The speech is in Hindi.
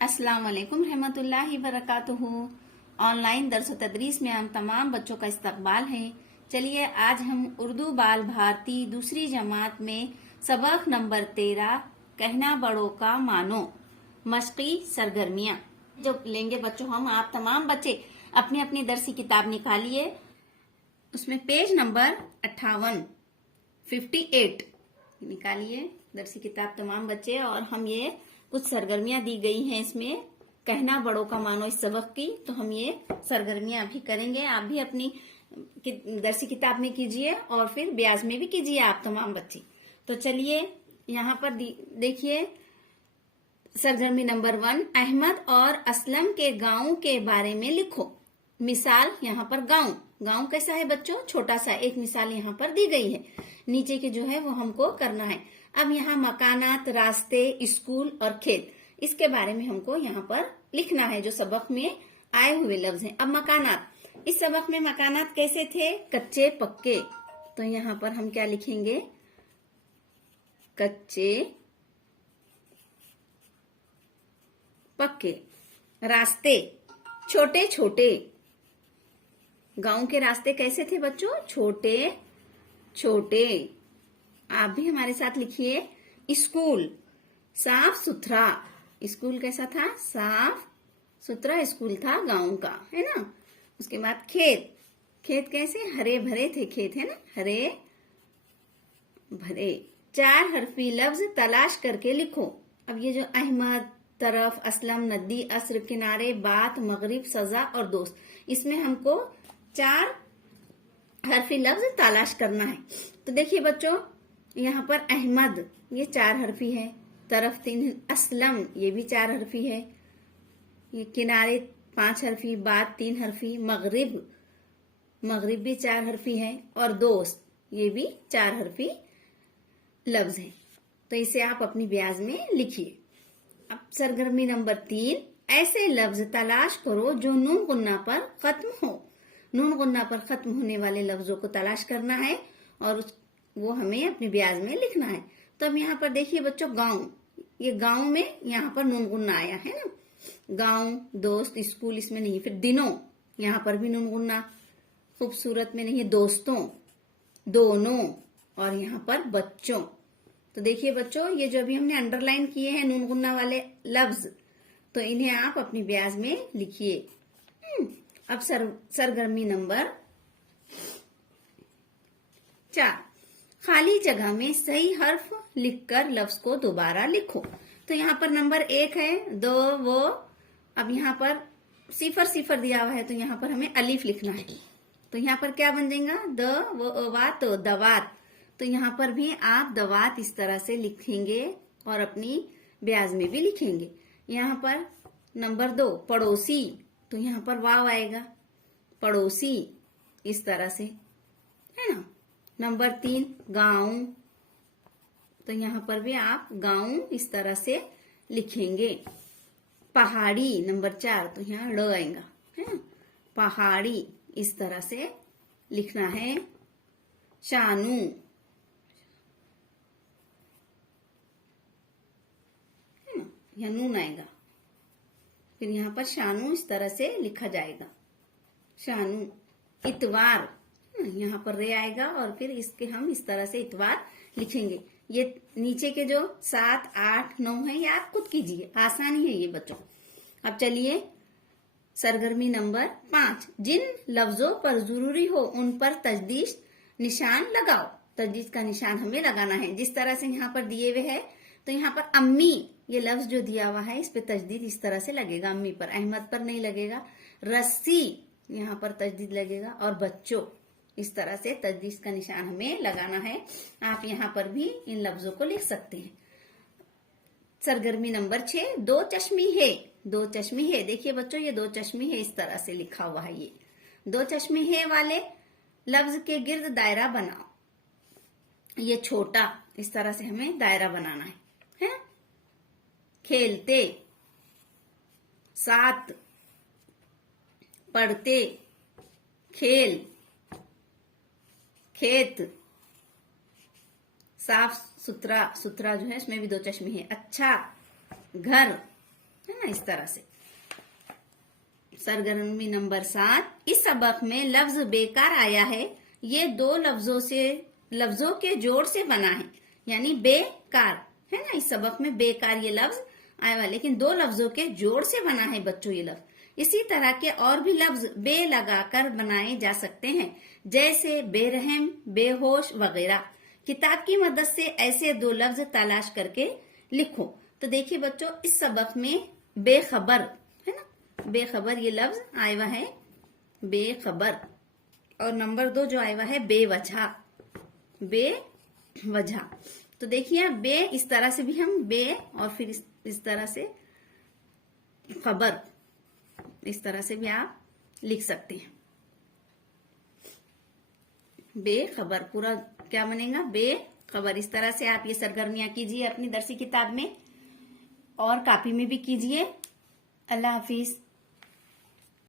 अस्सलाम वालेकुम रहमतुल्लाहि बरकातुहू। ऑनलाइन दरस तदरीस में हम तमाम बच्चों का इस्तकबाल है। चलिए आज हम उर्दू बाल भारती दूसरी जमात में सबक नंबर 13 कहना बड़ों का मानो मशक़ी सरगर्मियां जो लेंगे बच्चों हम। आप तमाम बच्चे अपनी अपनी दरसी किताब निकालिए, उसमें पेज नंबर 58 निकालिए दरसी किताब तमाम बच्चे। और हम ये कुछ सरगर्मियां दी गई हैं इसमें, कहना बड़ों का मानो इस सबक की, तो हम ये सरगर्मियां अभी करेंगे। आप भी अपनी दरसी किताब में कीजिए और फिर ब्याज में भी कीजिए आप तमाम बच्चे। तो चलिए यहाँ पर देखिए सरगर्मी नंबर 1, अहमद और असलम के गांव के बारे में लिखो। मिसाल यहाँ पर गांव, गांव कैसा है बच्चों, छोटा सा एक मिसाल यहाँ पर दी गई है। नीचे के जो है वो हमको करना है। अब यहाँ मकानात, रास्ते, स्कूल और खेत, इसके बारे में हमको यहाँ पर लिखना है जो सबक में आए हुए लफ्ज हैं। अब मकानात, इस सबक में मकानात कैसे थे, कच्चे पक्के। तो यहाँ पर हम क्या लिखेंगे, कच्चे पक्के। रास्ते छोटे छोटे, गांव के रास्ते कैसे थे बच्चों, छोटे छोटे। आप भी हमारे साथ लिखिए। स्कूल साफ सुथरा, स्कूल कैसा था, साफ सुथरा स्कूल था गांव का, है ना। उसके बाद खेत, खेत कैसे, हरे भरे थे खेत, है ना, हरे भरे। 4 हरफी लफ्ज तलाश करके लिखो। अब ये जो अहमद, तरफ, असलम, नदी, असर, किनारे, बात, मगरिब, सजा और दोस्त, इसमें हमको 4 हरफी लफ्ज तलाश करना है। तो देखिए बच्चों यहाँ पर अहमद ये 4 हरफी है, तरफ 3, असलम ये भी 4 हरफी है, ये किनारे 5 हरफी, बात 3 हरफी, मगरिब, मगरिब भी 4 हरफी है, और दोस्त ये भी 4 हरफी लफ्ज है। तो इसे आप अपनी ब्याज में लिखिए। अब सरगर्मी नंबर 3, ऐसे लफ्ज तलाश करो जो नून गुन्ना पर खत्म हो। नून गुन्ना पर खत्म होने वाले लफ्जों को तलाश करना है और वो हमें अपनी ब्याज में लिखना है। तो अब यहाँ पर देखिए बच्चों गांव, ये गांव में यहाँ पर नून गुन्ना आया है ना, गांव, दोस्त, स्कूल इसमें नहीं। फिर दिनों, यहाँ पर भी नून गुन्ना, खूबसूरत में नहीं, दोस्तों, दोनों, और यहाँ पर बच्चों। तो देखिए बच्चों ये जो अभी हमने अंडरलाइन किए हैं नून गुन्ना वाले लफ्ज, तो इन्हें आप अपनी ब्याज में लिखिए। अब सरगर्मी नंबर 4, खाली जगह में सही हर्फ लिखकर लफ्ज को दोबारा लिखो। तो यहाँ पर नंबर 1 है, दो वो। अब यहाँ पर सिफर सिफर दिया हुआ है तो यहाँ पर हमें अलीफ लिखना है। तो यहाँ पर क्या बन जाएगा, द वो वा, तो दवात। तो यहाँ पर भी आप दवात इस तरह से लिखेंगे और अपनी ब्याज में भी लिखेंगे। यहाँ पर नंबर 2 पड़ोसी, तो यहाँ पर वाव आएगा, पड़ोसी इस तरह से, है ना। नंबर 3 गांव, तो यहाँ पर भी आप गांव इस तरह से लिखेंगे। पहाड़ी नंबर 4, तो यहाँ ड़ आएगा, है ना, पहाड़ी इस तरह से लिखना है। शानू, है ना, यहाँ नून आएगा, फिर यहाँ पर शानू इस तरह से लिखा जाएगा, शानू। इतवार, यहाँ पर रे आएगा और फिर इसके हम इस तरह से इतवार लिखेंगे। ये नीचे के जो 7, 8, 9 है ये आप खुद कीजिए, आसानी है ये बच्चों। अब चलिए सरगर्मी नंबर 5, जिन लफ्जों पर जरूरी हो उन पर तजदीद निशान लगाओ। तजदीद का निशान हमें लगाना है जिस तरह से यहाँ पर दिए हुए है। तो यहाँ पर अम्मी ये लफ्ज जो दिया हुआ है इस पे तजदीद इस तरह से लगेगा, अम्मी पर, अहमद पर नहीं लगेगा। रस्सी यहाँ पर तजदीद लगेगा, और बच्चों इस तरह से तजदीद का निशान हमें लगाना है। आप यहाँ पर भी इन लफ्जों को लिख सकते हैं। सरगर्मी नंबर 6, 2 चश्मी है। 2 चश्मी है, देखिए बच्चों ये 2 चश्मी है इस तरह से लिखा हुआ है। ये 2 चश्मी है वाले लफ्ज के गिर्द दायरा बनाओ। ये छोटा इस तरह से हमें दायरा बनाना है ना। खेलते, साथ, पढ़ते, खेल, खेत, साफ सुथरा, सुथरा जो है इसमें भी 2 चश्मे हैं। अच्छा, घर, है ना, इस तरह से। सरगर्मी नंबर 7, इस सबक में लफ्ज बेकार आया है। ये दो लफ्जों के जोड़ से बना है, यानी बेकार है ना। इस सबक में बेकार ये लफ्ज आया हुआ, लेकिन दो लफ्जों के जोड़ से बना है बच्चों ये लफ्ज। इसी तरह के और भी लफ्ज बे लगाकर बनाए जा सकते हैं, जैसे बेरहम, बेहोश वगैरह। किताब की मदद से ऐसे दो लफ्ज तलाश करके लिखो। तो देखिए बच्चों, इस सबक में बेखबर है ना, बेखबर ये लफ्ज आया हुआ है, बेखबर। और नंबर 2 जो आया हुआ है बेवजह, बेवजह। तो देखिए बे इस तरह से भी हम बे, और फिर इस तरह से खबर, इस तरह से भी आप लिख सकते हैं। बेखबर पूरा क्या बनेगा, बेखबर। इस तरह से आप ये सरगर्मियां कीजिए अपनी दरसी किताब में और कॉपी में भी कीजिए। अल्लाह हाफिज।